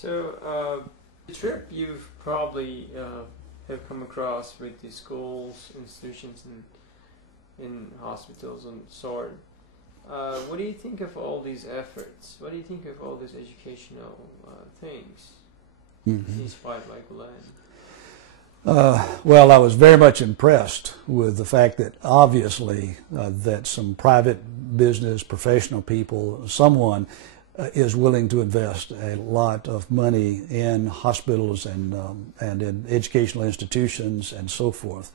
So, the trip you've probably have come across with the schools, institutions, and in hospitals and so on. What do you think of all these efforts? What do you think of all these educational things inspired by Gulen? Well, I was very much impressed with the fact that obviously that some private business, professional people, someone is willing to invest a lot of money in hospitals and in educational institutions and so forth.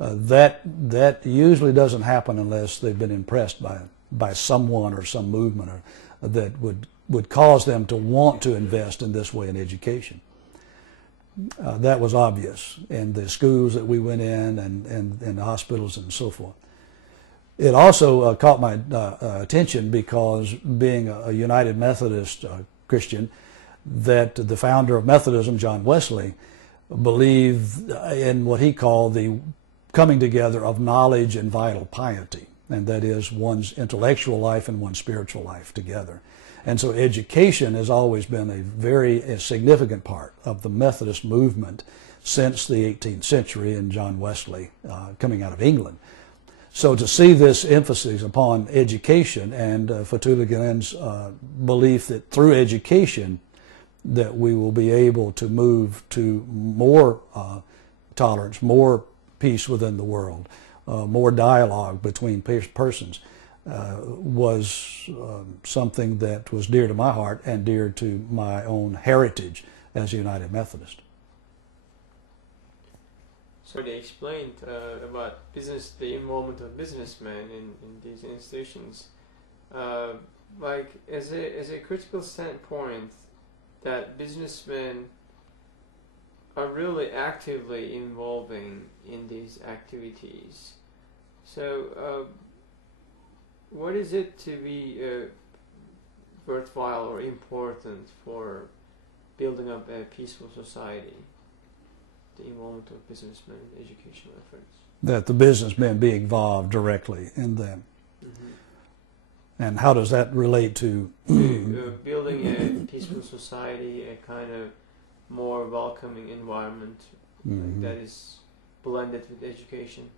That usually doesn't happen unless they've been impressed by someone or some movement that would cause them to want to invest in this way in education. That was obvious in the schools that we went in and the hospitals and so forth. It also caught my attention because, being a United Methodist Christian, that the founder of Methodism, John Wesley, believed in what he called the coming together of knowledge and vital piety, and that is one's intellectual life and one's spiritual life together. And so education has always been a very significant part of the Methodist movement since the 18th century and John Wesley coming out of England. So to see this emphasis upon education and Fethullah Gulen's belief that through education that we will be able to move to more tolerance, more peace within the world, more dialogue between persons, was something that was dear to my heart and dear to my own heritage as a United Methodist. So they explained about the involvement of businessmen in these institutions, like as a critical standpoint, that businessmen are really actively involving in these activities. So, what is it to be worthwhile or important for building up a peaceful society? The involvement of businessmen in educational efforts. That the businessmen be involved directly in them. And how does that relate to building a peaceful society, a kind of more welcoming environment that is blended with education?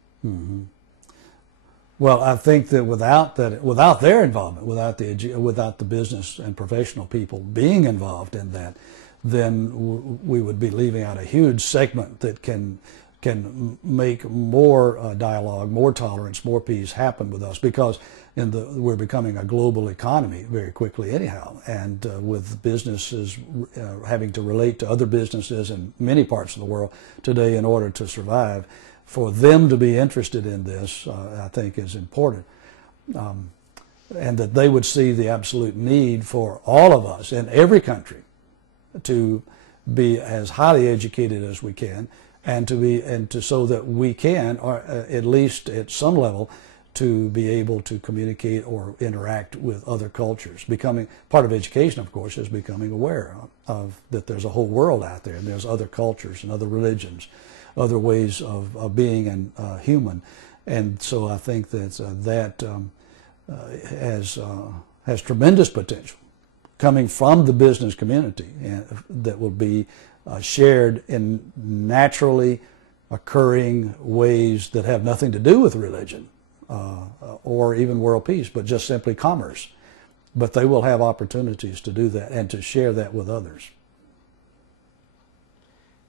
Well, I think that without their involvement, without the business and professional people being involved in that, then we would be leaving out a huge segment that can make more dialogue, more tolerance, more peace happen with us, because we're becoming a global economy very quickly anyhow, and with businesses having to relate to other businesses in many parts of the world today in order to survive. For them to be interested in this, I think, is important. And that they would see the absolute need for all of us in every country to be as highly educated as we can, and so that we can, or at least at some level, to be able to communicate or interact with other cultures. Becoming part of education, of course, is becoming aware of that there's a whole world out there, and there's other cultures and other religions, other ways of being and human. And so I think that has tremendous potential coming from the business community, and that will be shared in naturally occurring ways that have nothing to do with religion or even world peace, but just simply commerce. But they will have opportunities to do that and to share that with others.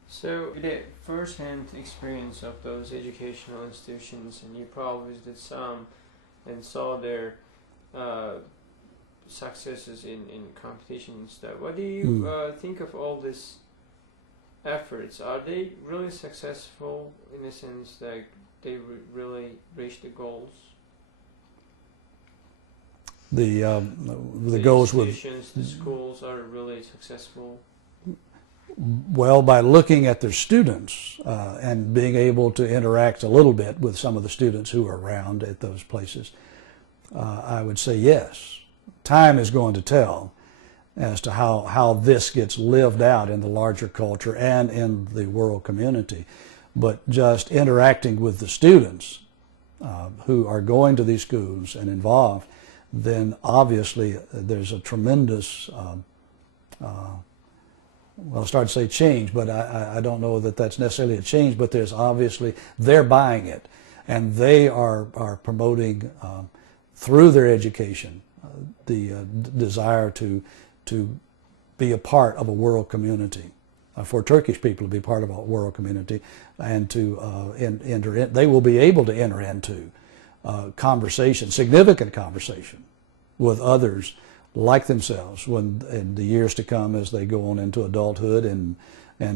So the first-hand experience of those educational institutions, and you probably visited some and saw their successes in competition and stuff. What do you think of all these efforts? Are they really successful in a sense that they really reach the goals? The goals with the schools are really successful. Well, by looking at their students and being able to interact a little bit with some of the students who are around at those places, I would say yes. Time is going to tell as to how this gets lived out in the larger culture and in the world community. But just interacting with the students who are going to these schools and involved, then obviously there's a tremendous well, I started to say change, but I don't know that that's necessarily a change, but there's obviously, they're buying it, and they are promoting through their education the desire to be a part of a world community, for Turkish people to be part of a world community, and to enter in, they will be able to enter into conversation, significant conversation with others like themselves when in the years to come, as they go on into adulthood and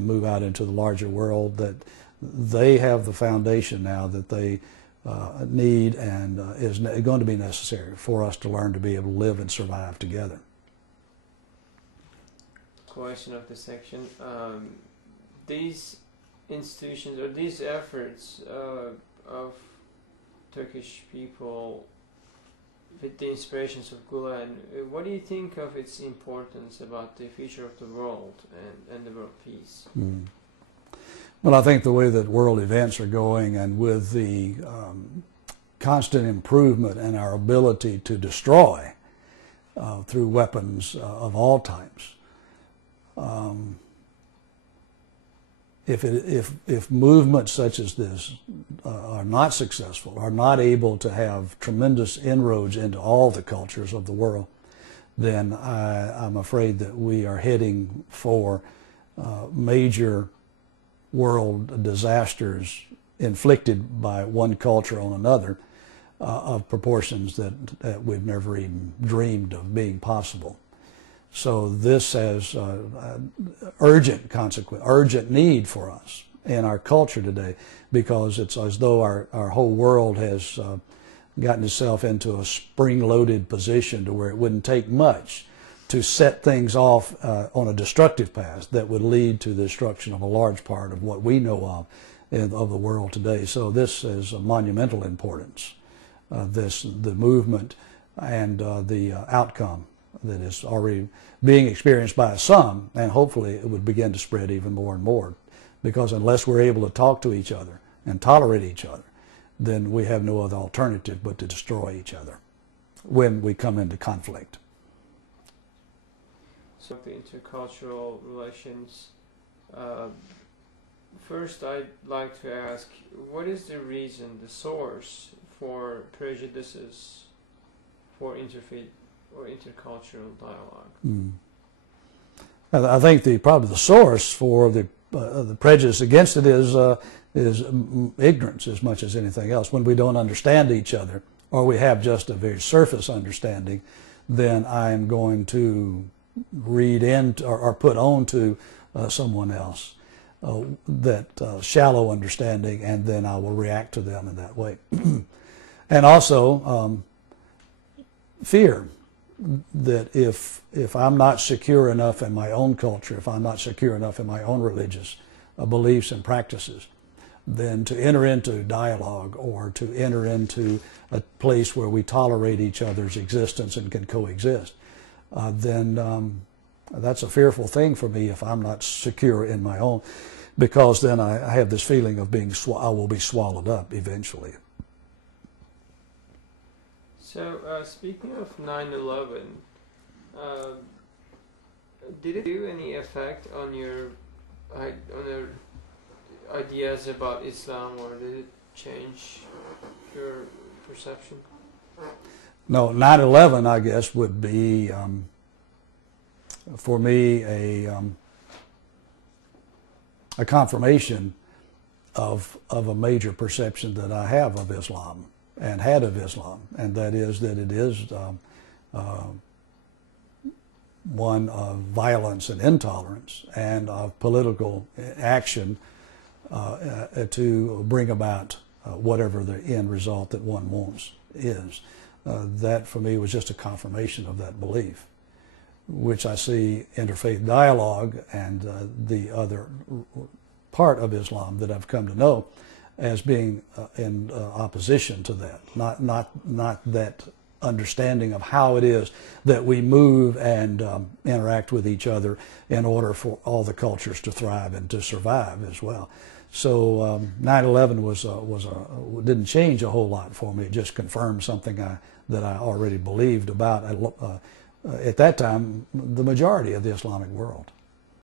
move out into the larger world, that they have the foundation now that they need and is going to be necessary for us to learn to be able to live and survive together. Question of the section. These institutions or these efforts of Turkish people with the inspirations of Gulen, what do you think of its importance about the future of the world and the world peace? Mm. Well, I think the way that world events are going, and with the constant improvement in our ability to destroy through weapons of all types, if movements such as this are not successful, are not able to have tremendous inroads into all the cultures of the world, then I'm afraid that we are heading for major world disasters inflicted by one culture on another of proportions that we've never even dreamed of being possible. So this has urgent consequence, urgent need for us in our culture today, because it's as though our whole world has gotten itself into a spring-loaded position to where it wouldn't take much to set things off on a destructive path that would lead to the destruction of a large part of what we know of the world today. So this is a monumental importance, the movement and the outcome that is already being experienced by some, and hopefully it would begin to spread even more and more, because unless we're able to talk to each other and tolerate each other, then we have no other alternative but to destroy each other when we come into conflict. So the intercultural relations, first I'd like to ask, what is the reason, the source for prejudices for interfaith or intercultural dialogue? Mm. I think probably the source for the prejudice against it is ignorance as much as anything else. When we don't understand each other, or we have just a very surface understanding, then I'm going to read into or put on to someone else that shallow understanding, and then I will react to them in that way. And also fear. That if I'm not secure enough in my own culture, if I'm not secure enough in my own religious beliefs and practices, then to enter into dialogue or to enter into a place where we tolerate each other's existence and can coexist, then that's a fearful thing for me if I'm not secure in my own, because then I have this feeling of I will be swallowed up eventually. So, speaking of 9/11, did it do any effect on your ideas about Islam, or did it change your perception? No, 9/11, I guess, would be for me a confirmation of a major perception that I have of Islam and had of Islam, and that is that it is one of violence and intolerance and of political action to bring about whatever the end result that one wants is. That for me was just a confirmation of that belief, which I see interfaith dialogue and the other part of Islam that I've come to know as being in opposition to that, not that understanding of how it is that we move and interact with each other in order for all the cultures to thrive and to survive as well. So 9/11 didn't change a whole lot for me. It just confirmed something that I already believed about at that time the majority of the Islamic world.